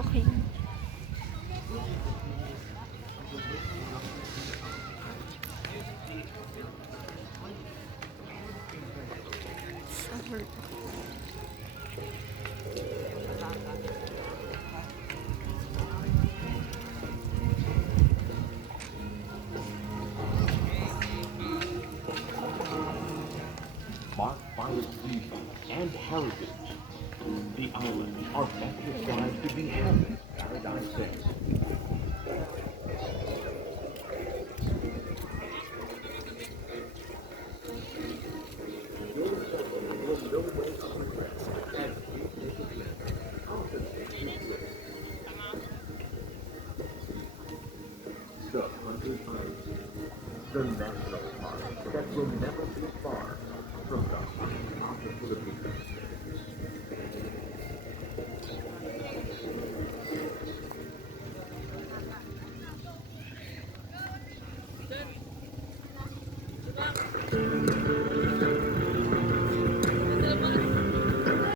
Okay. Summer. Marked by its beauty and heritage, the islands are best described to be heaven's paradise inn. The Hunter's Island, the national park that will never be far from the heart of the Philippines.